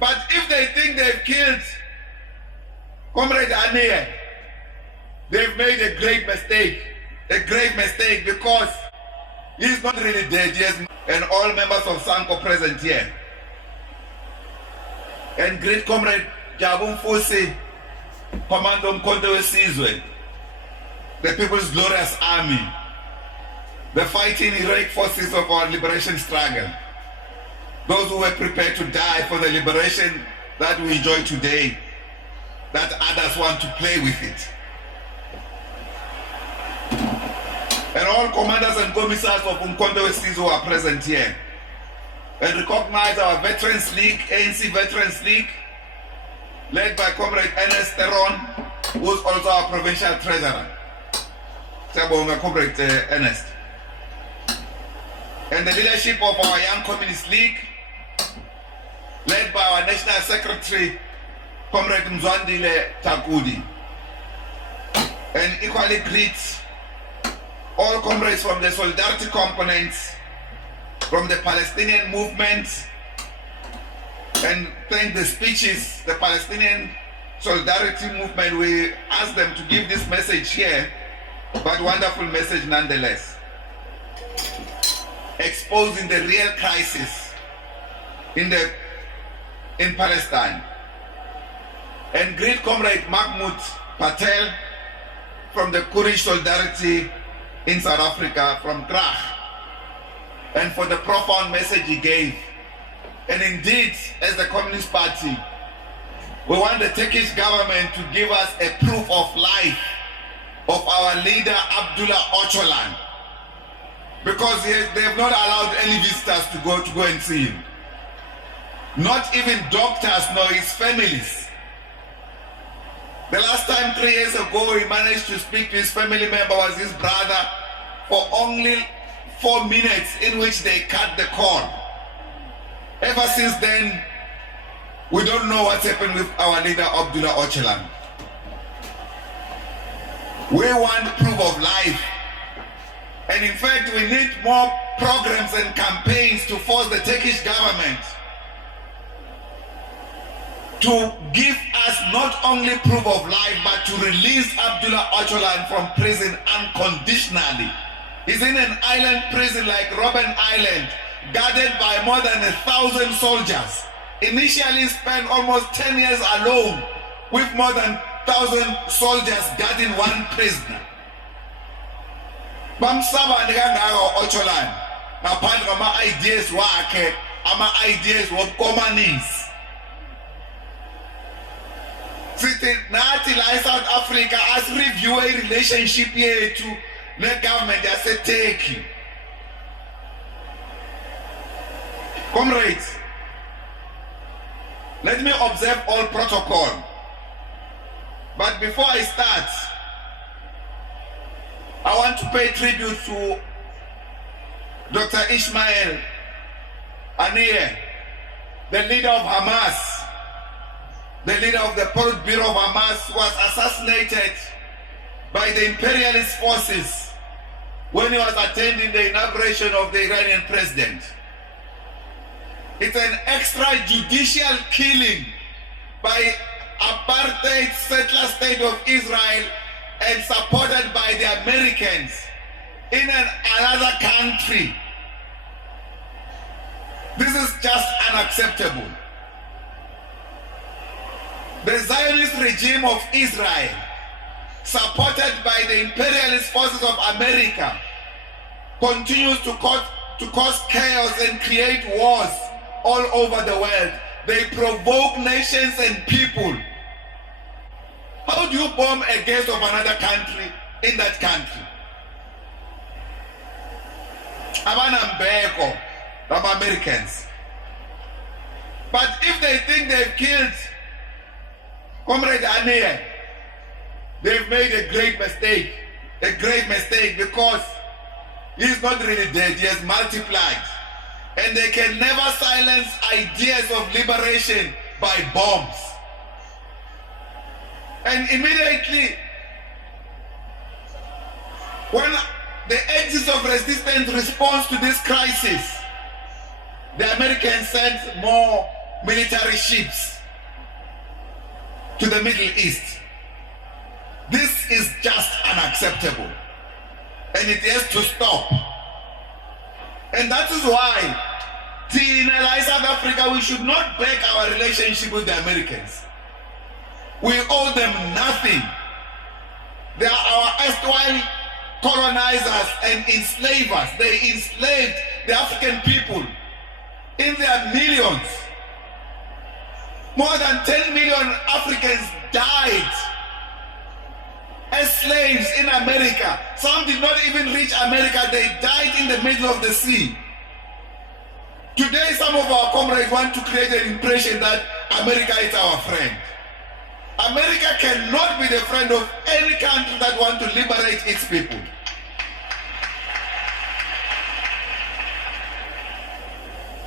But if they think they've killed Comrade Aniye, they've made a grave mistake because he's not really dead, yes, and all members of Sanko present here. And great Comrade Jabu Mfusi, Commando Mkonde Wesizwe, the People's Glorious Army, the fighting heroic forces of our liberation struggle, those who were prepared to die for the liberation that we enjoy today, that others want to play with it. And all commanders and commissars of Umkhonto Wesizwe who are present here, and recognize our Veterans League, ANC Veterans League, led by Comrade Ernest Teron, who is also our provincial treasurer. Comrade Ernest. And the leadership of our Young Communist League, led by our National Secretary, Comrade Mzwandile Takudi. And equally greet all comrades from the solidarity components, from the Palestinian movement, and thank the speeches, the Palestinian solidarity movement. We ask them to give this message here, but wonderful message nonetheless, exposing the real crisis in Palestine. And great Comrade Mahmoud Patel from the Courage Solidarity in South Africa, from Krach, and for the profound message he gave. And indeed, as the Communist Party, we want the Turkish government to give us a proof of life of our leader Abdullah Öcalan, because they have not allowed any visitors to go and see him. Not even doctors nor his families. The last time 3 years ago he managed to speak to his family member was his brother for only 4 minutes, in which they cut the cord. Ever since then, we don't know what's happened with our leader Abdullah Öcalan. We want proof of life. And in fact, we need more programs and campaigns to force the Turkish government to give us not only proof of life, but to release Abdullah Öcalan from prison unconditionally. He's in an island prison like Robben Island, guarded by more than 1,000 soldiers. Initially spent almost 10 years alone with more than 1,000 soldiers guarding one prisoner. Bamsaba ndikangaka Öcalan ngaphandle kwama-ideas wakhe, ama-ideas wobukomanisi. Sithi nathi la eSouth Africa asireview relationship yethu ne-government yase-Turkey. Comrades, let me observe all protocol. But before I start, I want to pay tribute to Dr. Ismail Haniyeh, the leader of Hamas, the leader of the Politburo of Hamas, was assassinated by the imperialist forces when he was attending the inauguration of the Iranian president. It's an extrajudicial killing by apartheid settler state of Israel and supported by the Americans in another country. This is just unacceptable. The Zionist regime of Israel, supported by the imperialist forces of America, continues to cause chaos and create wars all over the world. They provoke nations and people. How do you bomb a guest of another country in that country? Abanambeko, the Americans. But if they think they've killed Comrade Haniyeh, they've made a grave mistake because he's not really dead, he has multiplied. And they can never silence ideas of liberation by bombs. And immediately, when the axis of resistance responds to this crisis, the Americans sent more military ships to the Middle East. This is just unacceptable, and it has to stop. And that is why, in South Africa, we should not break our relationship with the Americans. We owe them nothing. They are our erstwhile colonizers and enslavers. They enslaved the African people in their millions. More than 10 million Africans died as slaves in America. Some did not even reach America. They died in the middle of the sea. Today, some of our comrades want to create an impression that America is our friend. America cannot be the friend of any country that wants to liberate its people.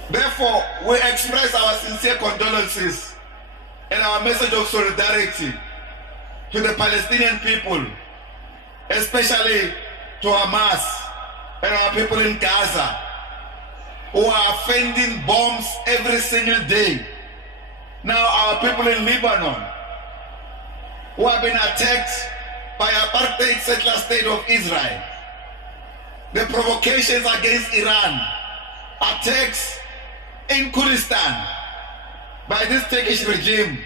Therefore, we express our sincere condolences and our message of solidarity to the Palestinian people, especially to Hamas and our people in Gaza, who are fending bombs every single day. Now our people in Lebanon, who have been attacked by apartheid settler state of Israel. The provocations against Iran, attacks in Kurdistan by this Turkish regime,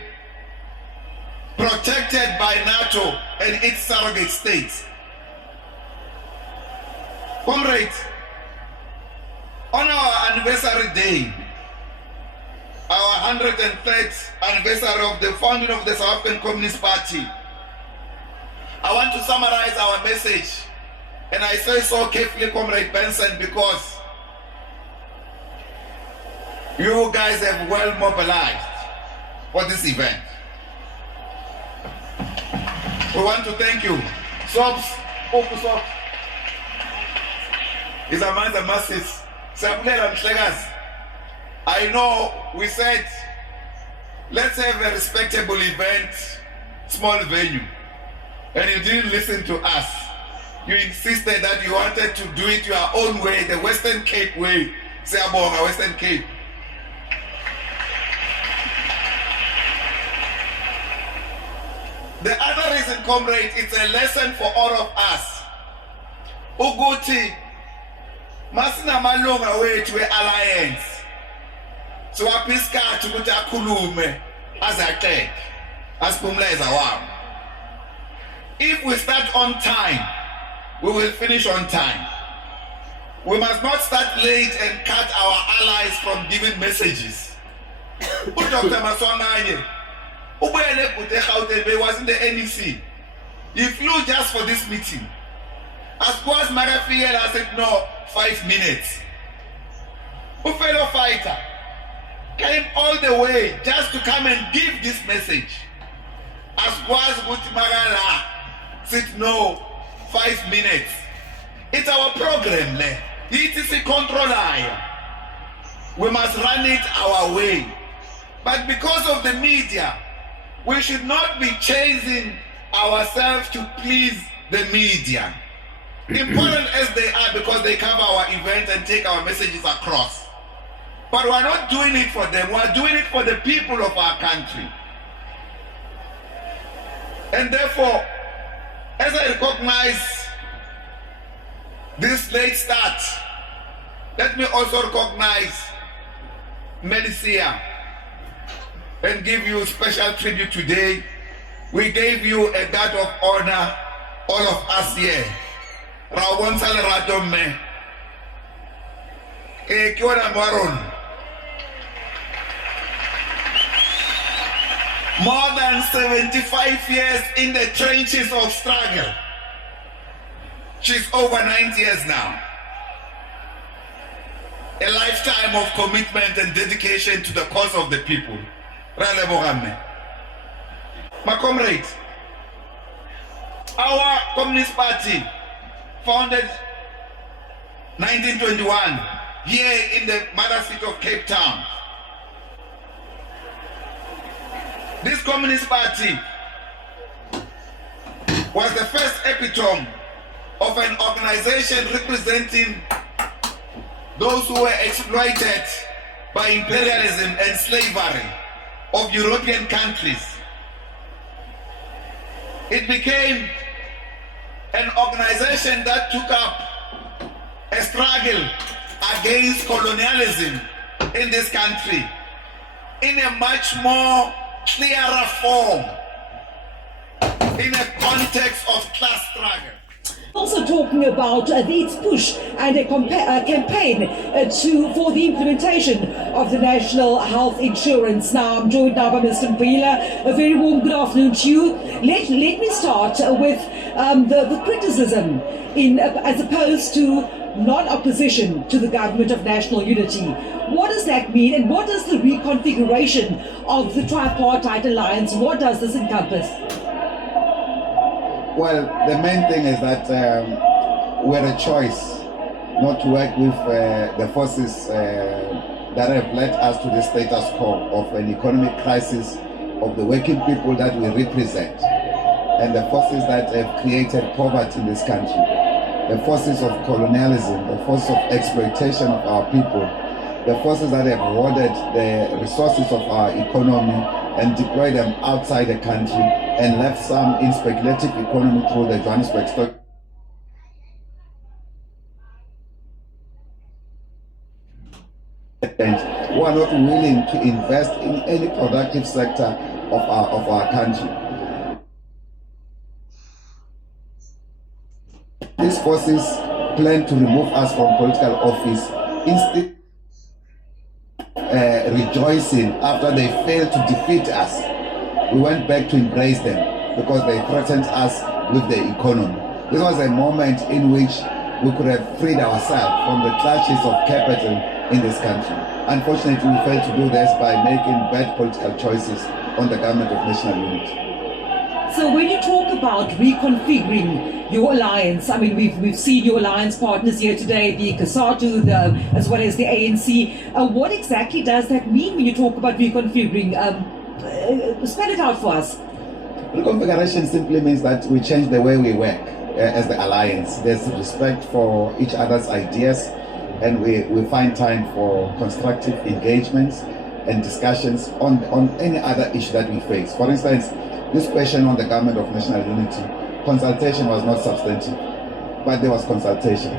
protected by NATO and its surrogate states. Comrades, on our anniversary day, our 103rd anniversary of the founding of the South African Communist Party, I want to summarize our message, and I say so carefully, Comrade Benson, because you guys have well mobilized for this event. We want to thank you. Sops, Oku Sops, is among the masses. I know we said, let's have a respectable event, small venue. And you didn't listen to us. You insisted that you wanted to do it your own way, the Western Cape way. Say about Western Cape. The other reason, comrade, it's a lesson for all of us. Uguti, masina malunga wethu alliance. So apiska ukuthi akhulume azaqede asiphumleza wabo. If we start on time, we will finish on time. We must not start late and cut our allies from giving messages. Dr. Maswanganye, Ubele Gauteng was in the NEC. He flew just for this meeting. As far as Marafiela said, no, 5 minutes. A fellow fighter came all the way just to come and give this message. As far as Magala said, no, 5 minutes. It's our program. It is a controller. We must run it our way. But because of the media, we should not be chasing ourselves to please the media. Important as they are, because they cover our event and take our messages across. But we are not doing it for them. We are doing it for the people of our country. And therefore, as I recognize this late start, let me also recognize Melissa and give you special tribute today. We gave you a guard of honor, all of us here. Rawon Salaradome, Kiwana Maron. More than 75 years in the trenches of struggle. She's over 90 years now. A lifetime of commitment and dedication to the cause of the people. My comrades, our Communist Party, founded 1921 here in the mother city of Cape Town. This Communist Party was the first epitome of an organization representing those who were exploited by imperialism and slavery of European countries. It became an organization that took up a struggle against colonialism in this country in a much more clearer form, in a context of class struggle. Also talking about its push and a campaign for the implementation of the National Health Insurance. Now, I'm joined now by Mr. Mapaila. A very warm good afternoon to you. Let me start with the criticism as opposed to non-opposition to the government of national unity. What does that mean, and what does the reconfiguration of the tripartite alliance, what does this encompass? Well, the main thing is that we had a choice not to work with the forces that have led us to the status quo of an economic crisis of the working people that we represent, and the forces that have created poverty in this country, the forces of colonialism, the forces of exploitation of our people, the forces that have hoarded the resources of our economy and deployed them outside the country and left some in speculative economy through the Johannesburg stock exchange, who are not willing to invest in any productive sector of our country. These forces plan to remove us from political office, instead rejoicing after they failed to defeat us. We went back to embrace them because they threatened us with the economy. This was a moment in which we could have freed ourselves from the clutches of capital in this country. Unfortunately, we failed to do this by making bad political choices on the government of national unity. So when you talk about reconfiguring your alliance, I mean, we've seen your alliance partners here today, the COSATU, as well as the ANC. What exactly does that mean when you talk about reconfiguring? Spell it out for us. Reconfiguration simply means that we change the way we work as the alliance. There's respect for each other's ideas, and we find time for constructive engagements and discussions on any other issue that we face. For instance, this question on the government of national unity, consultation was not substantive, but there was consultation.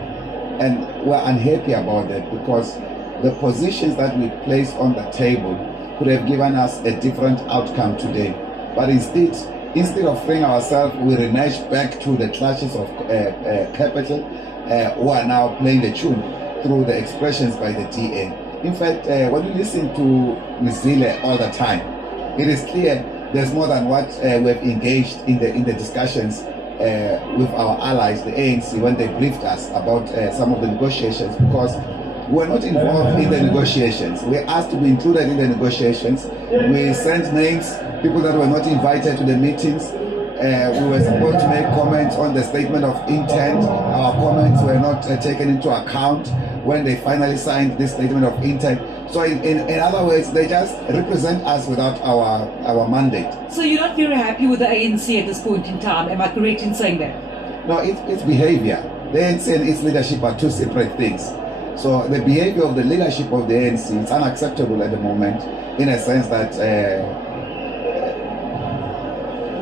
And we're unhappy about that because the positions that we placed on the table could have given us a different outcome today. But instead of freeing ourselves, we reneged back to the clutches of capital, who are now playing the tune through the expressions by the DA. In fact, when we listen to Mzile all the time, it is clear there's more than what we have engaged in the discussions with our allies, the ANC, when they briefed us about some of the negotiations, because we were not involved in the negotiations. We asked to be included in the negotiations. We sent names, people that were not invited to the meetings. We were supposed to make comments on the statement of intent. Our comments were not taken into account when they finally signed this statement of intent. So in other words, they just represent us without our mandate. So you're not very happy with the ANC at this point in time, am I correct in saying that? No, it's behavior. The ANC and its leadership are two separate things. So the behavior of the leadership of the ANC is unacceptable at the moment, in a sense that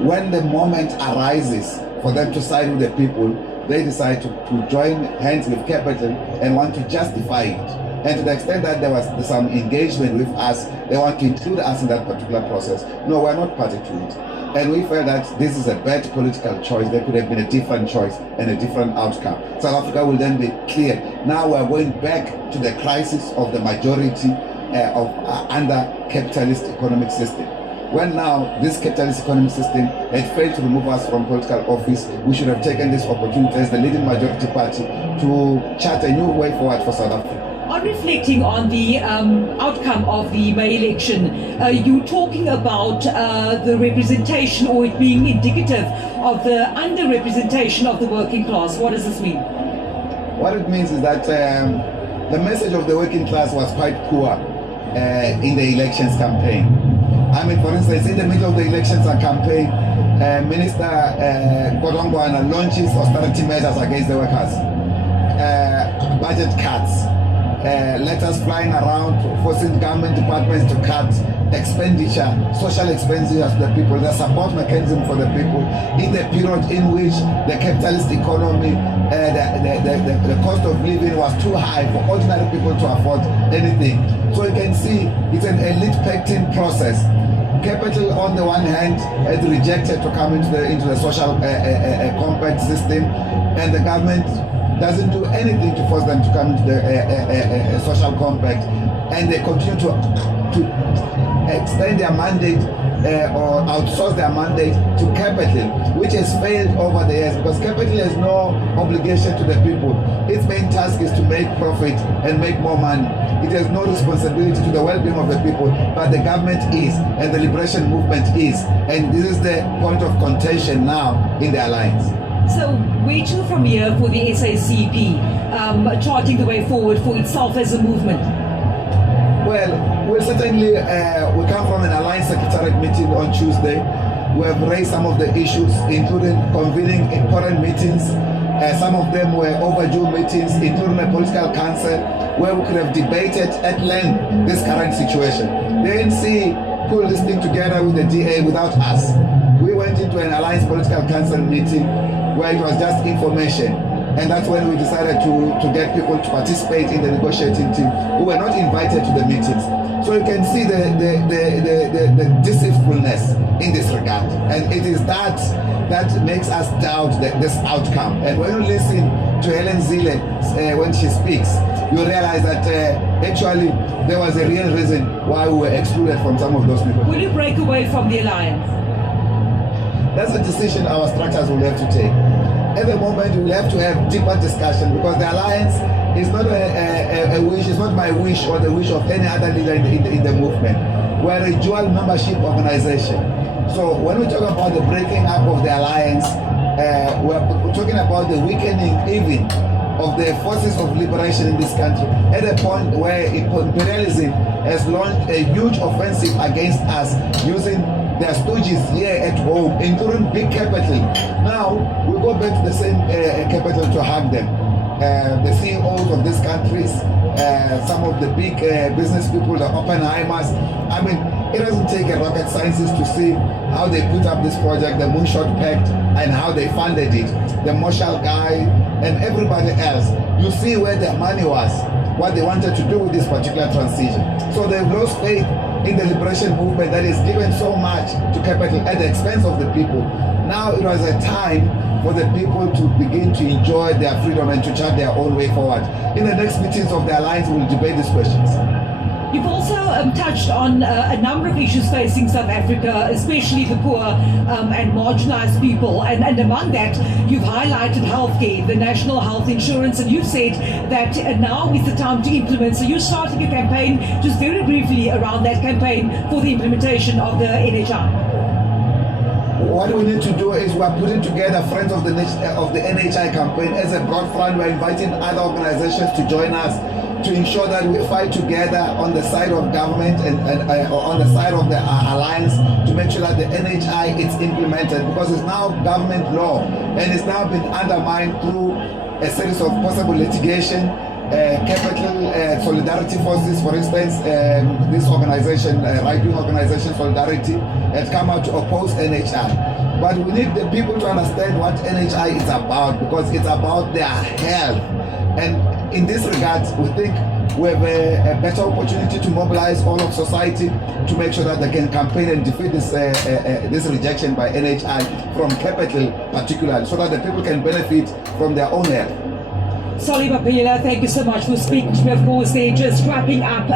when the moment arises for them to side with the people, they decide to join hands with capital and want to justify it. And to the extent that there was some engagement with us, they want to include us in that particular process. No, we're not party to it. And we felt that this is a bad political choice. There could have been a different choice and a different outcome. South Africa will then be clear. Now we're going back to the crisis of the majority under capitalist economic system. When now this capitalist economic system had failed to remove us from political office, we should have taken this opportunity as the leading majority party to chart a new way forward for South Africa. On reflecting on the outcome of the May election, you're talking about the representation, or it being indicative of the underrepresentation of the working class. What does this mean? What it means is that the message of the working class was quite poor in the elections campaign. I mean, for instance, in the middle of the elections campaign, Minister Kodongwana launches austerity measures against the workers, budget cuts, letters flying around forcing government departments to cut expenditure, social expenditure to the people, the support mechanism for the people in the period in which the capitalist economy, the cost of living was too high for ordinary people to afford anything. So you can see it's an elite pectin process. Capital on the one hand has rejected to come into the social compact system, and the government doesn't do anything to force them to come into the social compact, and they continue to extend their mandate or outsource their mandate to capital, which has failed over the years because capital has no obligation to the people. Its main task is to make profit and make more money. It has no responsibility to the well-being of the people, but the government is, and the liberation movement is, and this is the point of contention now in the alliance. So where to from here for the SACP, charting the way forward for itself as a movement? Well, we'll certainly, we come from an alliance secretariat meeting on Tuesday. We have raised some of the issues, including convening important meetings. Some of them were overdue meetings, including a political council, where we could have debated at length this current situation. The ANC pulled this thing together with the DA without us. We went into an alliance political council meeting where it was just information. And that's when we decided to get people to participate in the negotiating team who were not invited to the meetings. So you can see the deceitfulness in this regard. And it is that makes us doubt this outcome. And when you listen to Helen Zille when she speaks, you realize that actually there was a real reason why we were excluded from some of those people. Will you break away from the alliance? That's a decision our structures will have to take. At the moment, we will have to have deeper discussion because the alliance is not a wish, it's not my wish or the wish of any other leader in the movement. We're a dual membership organization. So when we talk about the breaking up of the alliance, we're talking about the weakening even of the forces of liberation in this country at a point where imperialism has launched a huge offensive against us using their stooges here at home, including big capital. Now, we go back to the same capital to hug them. The CEOs of these countries, some of the big business people, the Oppenheimers. I mean, it doesn't take a rocket scientist to see how they put up this project, the Moonshot Pact, and how they funded it. The Marshall guy and everybody else. You see where their money was, what they wanted to do with this particular transition. So they've lost faith in the liberation movement that is given so much to capital at the expense of the people. Now it was a time for the people to begin to enjoy their freedom and to chart their own way forward. In the next meetings of the alliance, we'll debate these questions. You've also touched on a number of issues facing South Africa, especially the poor and marginalized people. And among that, you've highlighted healthcare, the national health insurance, and you've said that now is the time to implement. So you're starting a campaign, just very briefly around that campaign for the implementation of the NHI. What we need to do is we're putting together Friends of the NHI campaign as a broad front. We're inviting other organizations to join us to ensure that we fight together on the side of government and on the side of the alliance to make sure that the NHI is implemented, because it's now government law and it's now been undermined through a series of possible litigation. Capital Solidarity Forces, for instance, this organization, right-wing organization Solidarity, has come out to oppose NHI. But we need the people to understand what NHI is about, because it's about their health. And in this regard, we think we have a better opportunity to mobilize all of society to make sure that they can campaign and defeat this rejection by NHI from capital particularly, so that the people can benefit from their own health. Mapaila, thank you so much for speaking to me. Of course, they're just wrapping up.